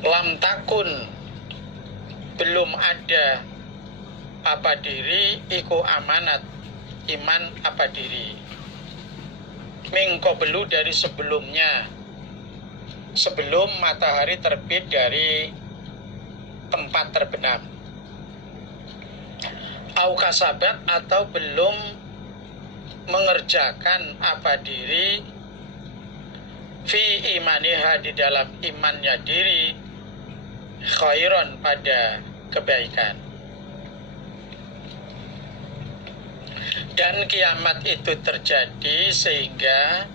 lam takun, belum ada apa diri, iku amanat, iman apa diri, mingkobelu dari sebelumnya, sebelum matahari terbit dari tempat terbenam, au kasabat, atau belum mengerjakan apa diri, fi imaniha, di dalam imannya diri, khairon, pada kebaikan. Dan kiamat itu terjadi sehingga,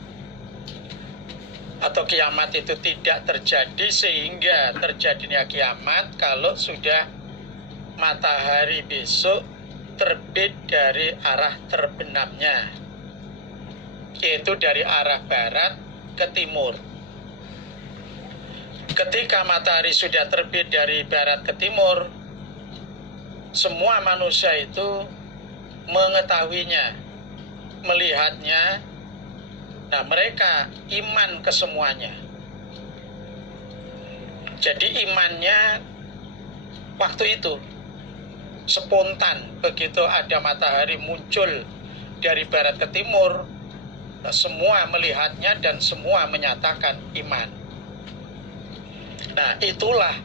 atau kiamat itu tidak terjadi sehingga terjadinya kiamat kalau sudah matahari besok terbit dari arah terbenamnya, yaitu dari arah barat ke timur. Ketika matahari sudah terbit dari barat ke timur, semua manusia itu mengetahuinya, melihatnya. Nah, mereka iman ke semuanya. Jadi imannya waktu itu spontan, begitu ada matahari muncul dari barat ke timur, semua melihatnya dan semua menyatakan iman. Nah, itulah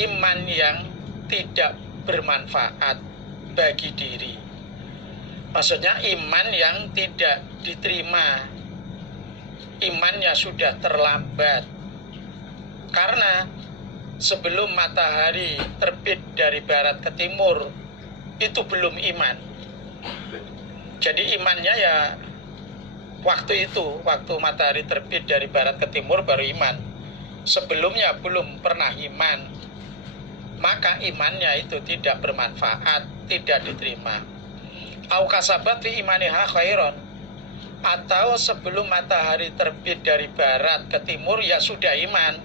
iman yang tidak bermanfaat bagi diri. Maksudnya iman yang tidak diterima, imannya sudah terlambat. Karena sebelum matahari terbit dari barat ke timur, itu belum iman. Jadi imannya ya waktu itu, waktu matahari terbit dari barat ke timur baru iman. Sebelumnya belum pernah iman, maka imannya itu tidak bermanfaat, tidak diterima. Au kasabat fi imaniha khairon, atau sebelum matahari terbit dari barat ke timur ya sudah iman,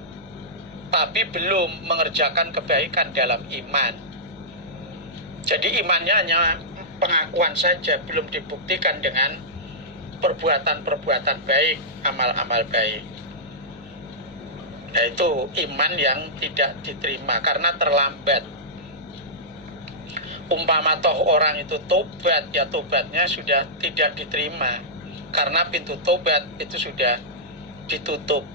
tapi belum mengerjakan kebaikan dalam iman. Jadi imannya hanya pengakuan saja, belum dibuktikan dengan perbuatan-perbuatan baik, amal-amal baik. Nah, itu iman yang tidak diterima karena terlambat. Umpama toh orang itu tobat, ya tobatnya sudah tidak diterima karena pintu tobat itu sudah ditutup.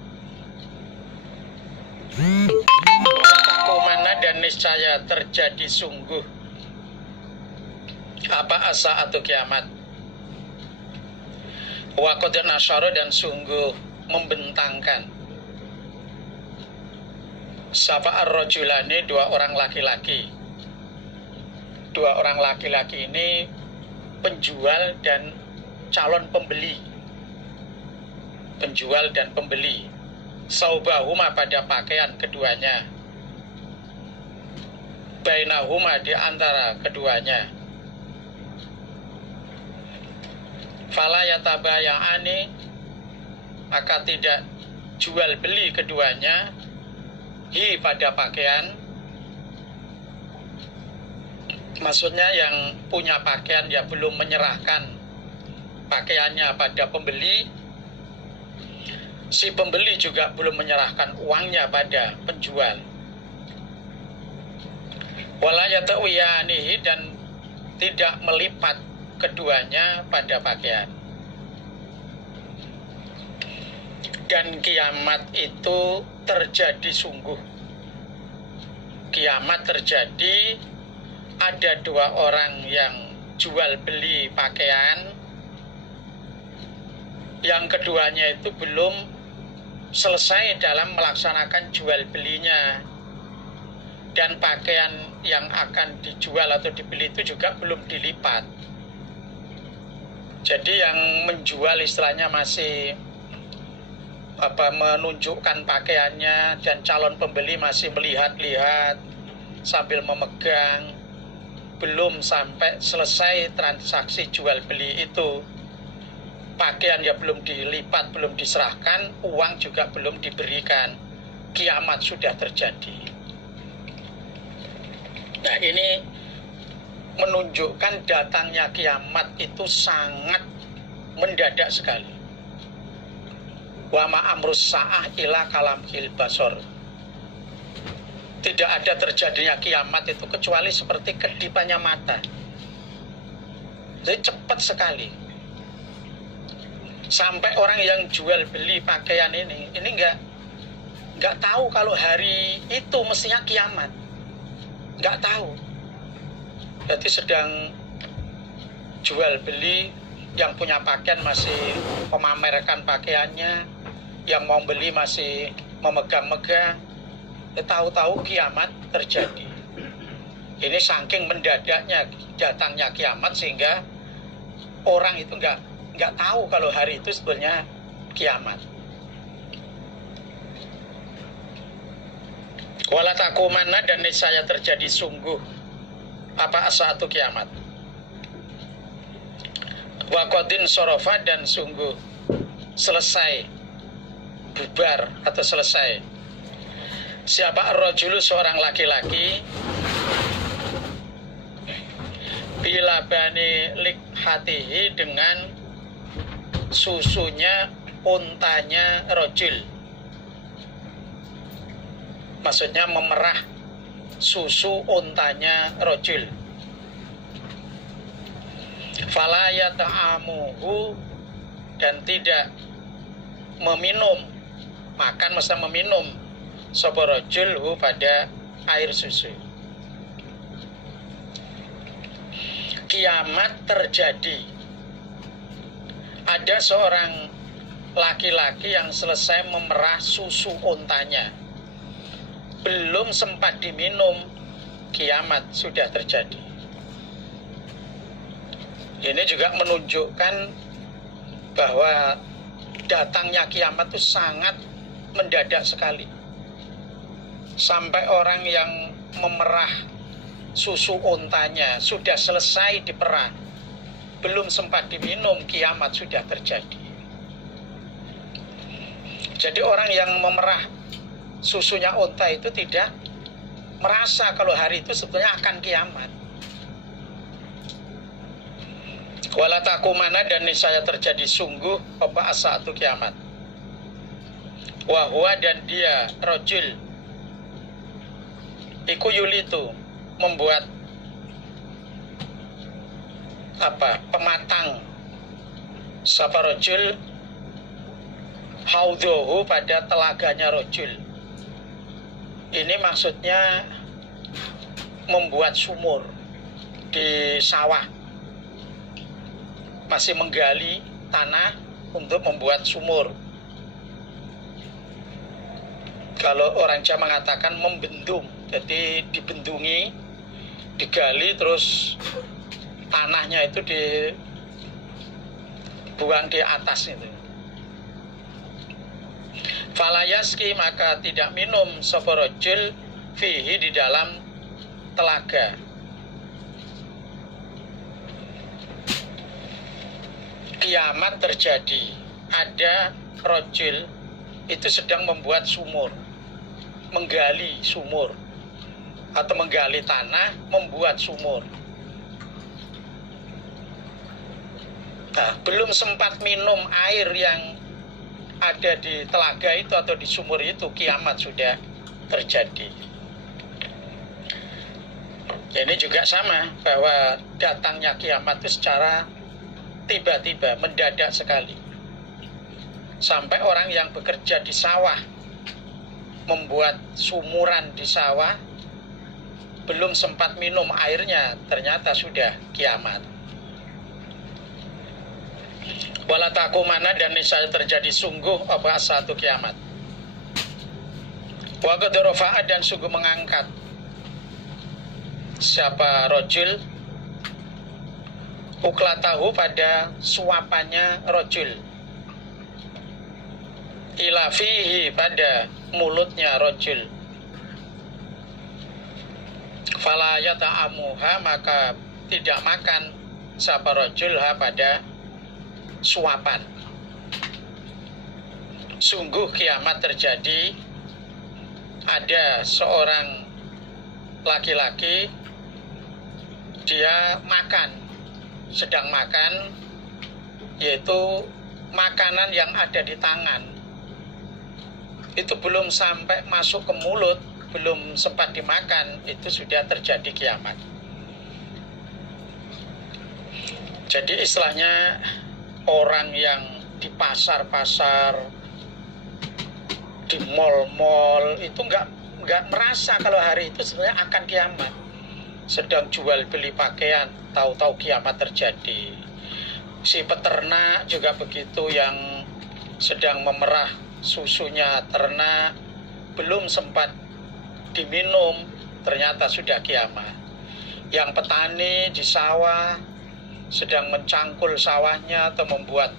Mana dan niscaya terjadi sungguh apa asa atau kiamat. Wa qad nasyara, dan sungguh membentangkan. Sapa ar-rajulani, dua orang laki-laki. Dua orang laki-laki ini penjual dan calon pembeli. Penjual dan pembeli. Saubahuma, pada pakaian keduanya. Bainahuma, di antara keduanya. Fala yatabaya'ani, maka tidak jual beli keduanya. Hi, pada pakaian. Maksudnya yang punya pakaian ya belum menyerahkan pakaiannya pada pembeli. Si pembeli juga belum menyerahkan uangnya pada penjual. Wala yatawiyanihi, dan tidak melipat keduanya pada pakaian. Dan kiamat itu terjadi sungguh. Kiamat terjadi, ada dua orang yang jual beli pakaian, yang keduanya itu belum selesai dalam melaksanakan jual belinya, dan pakaian yang akan dijual atau dibeli itu juga belum dilipat. Jadi yang menjual istilahnya masih menunjukkan pakaiannya, dan calon pembeli masih melihat-lihat sambil memegang, belum sampai selesai transaksi jual beli itu. Pakaian ya belum dilipat, belum diserahkan, uang juga belum diberikan. Kiamat sudah terjadi. Nah, ini menunjukkan datangnya kiamat itu sangat mendadak sekali. Wa ma amrus sa'ah ila kalamhil basor. tidak ada terjadinya kiamat itu kecuali seperti kedipannya mata. Jadi cepat sekali. Sampai orang yang jual beli pakaian ini nggak tahu kalau hari itu mestinya kiamat. Nggak tahu. Berarti sedang jual beli, yang punya pakaian masih memamerkan pakaiannya, yang mau beli masih memegang-megang. Tahu-tahu kiamat terjadi. Ini saking mendadaknya datangnya kiamat sehingga orang itu nggak tahu kalau hari itu sebetulnya kiamat. Wala takumanna, dan niscaya terjadi sungguh apa asatu kiamat. Wa qadin sorofa, dan sungguh selesai, bubar atau selesai. Siapa ar-rajulu, seorang laki-laki, bila bani likhatihi, dengan susunya untanya rajul. Maksudnya memerah susu untanya rajul. Fala yata'amuhu, dan tidak meminum, makan masa meminum sapa rajul pada air susu. Kiamat terjadi. Ada seorang laki-laki yang selesai memerah susu untanya, belum sempat diminum, kiamat sudah terjadi. Ini juga menunjukkan bahwa datangnya kiamat itu sangat mendadak sekali. Sampai orang yang memerah susu untanya sudah selesai diperah, belum sempat diminum, kiamat sudah terjadi. Jadi orang yang memerah susunya unta itu tidak merasa kalau hari itu sebetulnya akan kiamat. Wala takumana, dan niscaya terjadi sungguh apa asatu kiamat. Wahwa, dan dia rajul iku yulitu, membuat pematang sapa rajul haudhuhu, pada telaganya rajul. Ini maksudnya membuat sumur di sawah, masih menggali tanah untuk membuat sumur. Kalau orang Jawa mengatakan membendung, jadi dibendungi, digali, terus tanahnya itu dibuang di atas itu. Falayaski, maka tidak minum sapa rajul fihi, di dalam telaga. Kiamat terjadi. Ada rajul itu sedang membuat sumur, menggali sumur, atau menggali tanah, membuat sumur. Nah, belum sempat minum air yang ada di telaga itu atau di sumur itu, kiamat sudah terjadi. Ini juga sama, bahwa datangnya kiamat itu secara tiba-tiba, mendadak sekali. Sampai orang yang bekerja di sawah, membuat sumuran di sawah, belum sempat minum airnya, ternyata sudah kiamat. Wala takumana, dan niscaya terjadi sungguh apa satu kiamat. Wa qad rafa'a, dan sungguh mengangkat siapa rajul uklatahu, pada suapannya rajul, ila fihi, pada mulutnya rajul. Fala yata'amuha, maka tidak makan siapa rajul ha, pada suapan. Sungguh kiamat terjadi. Ada seorang laki-laki, dia sedang makan, yaitu makanan yang ada di tangan itu belum sampai masuk ke mulut, belum sempat dimakan itu sudah terjadi kiamat. Jadi istilahnya orang yang di pasar-pasar, di mal-mal itu nggak merasa kalau hari itu sebenarnya akan kiamat. Sedang jual beli pakaian, tahu-tahu kiamat terjadi. Si peternak juga begitu, yang sedang memerah susunya ternak, belum sempat diminum, ternyata sudah kiamat. Yang petani di sawah sedang mencangkul sawahnya atau membuat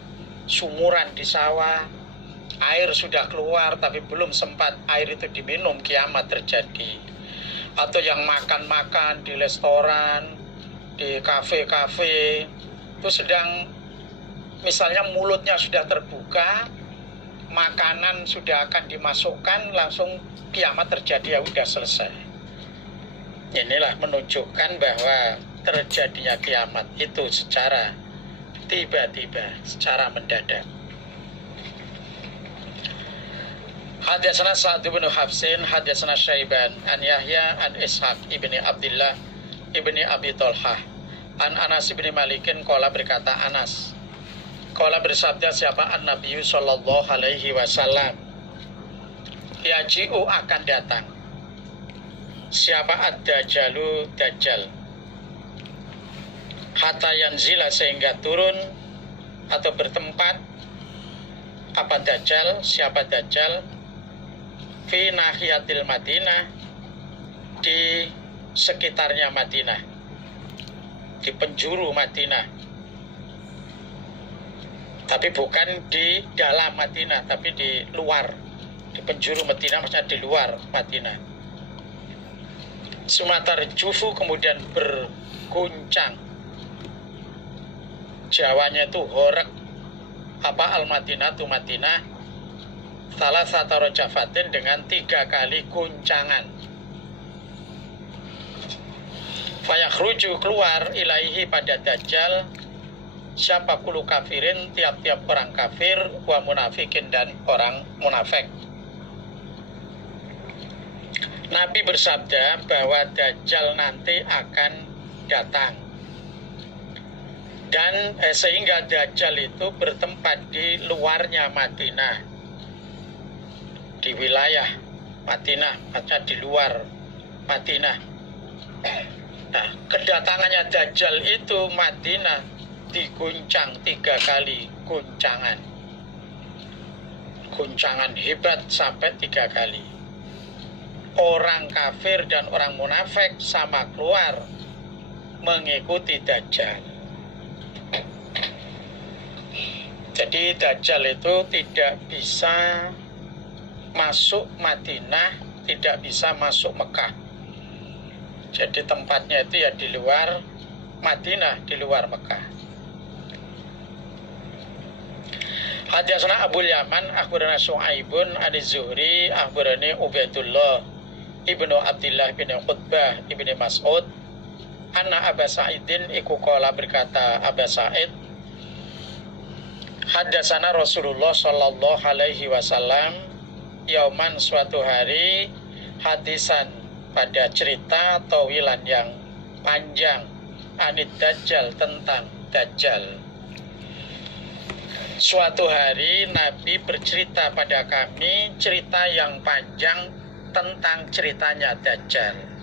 sumuran di sawah, air sudah keluar tapi belum sempat air itu diminum, kiamat terjadi. Atau yang makan-makan di restoran, di kafe-kafe, itu sedang misalnya mulutnya sudah terbuka, makanan sudah akan dimasukkan, langsung kiamat terjadi, ya udah selesai. Inilah menunjukkan bahwa terjadinya kiamat itu secara tiba-tiba, secara mendadak. Hadatsana Sa'd bin Hafsin, hadatsana Syaiban, an Yahya an Ishaq ibni Abdullah ibni Abi Thalhah, an Anas ibni Malikin qala, berkata Anas, qala bersabda siapa an-Nabi sallallahu alaihi wasallam, yaji'u akan datang siapa ad-dajjalu, dajjal, hatta yanzila sehingga turun atau bertempat apa dajjal, siapa dajjal, fi nahiyatil Madinah, di sekitarnya Madinah, di penjuru Madinah, tapi bukan di dalam Madinah, tapi di luar, di penjuru Madinah, maksudnya di luar Madinah. Sumatar jufu, kemudian berguncang, Jawanya itu horek, apa al-Madinah tu Madinah, salah satu rojafatin, dengan 3 kali guncangan. Fayakhruju, keluar, ilaihi pada dajjal, siapa kulu kafirin, tiap-tiap orang kafir, wa munafikin, dan orang munafik. Nabi bersabda bahwa dajjal nanti akan datang, dan sehingga dajjal itu bertempat di luarnya Madinah, di wilayah Madinah, maksudnya di luar Madinah. Nah, kedatangannya dajjal itu Madinah diguncang 3 kali guncangan, guncangan hebat sampai 3 kali. Orang kafir dan orang munafik sama keluar mengikuti dajjal. Jadi dajjal itu tidak bisa masuk Madinah, tidak bisa masuk Mekah. Jadi tempatnya itu ya di luar Madinah, di luar Mekah. Hadatsana Abul Yaman akhbarana Syu'aibun an-Zuhri akhbarani Ubaidullah ibnu Abdullah bin Qutbah ibni Mas'ud anna Aba Sa'idin iku qala, berkata Aba Sa'id, hadatsana Rasulullah sallallahu alaihi wasallam yauman, suatu hari, hadisan, pada cerita tawilan yang panjang, anid dajjal, tentang dajjal. Suatu hari Nabi bercerita pada kami cerita yang panjang tentang ceritanya dajjal.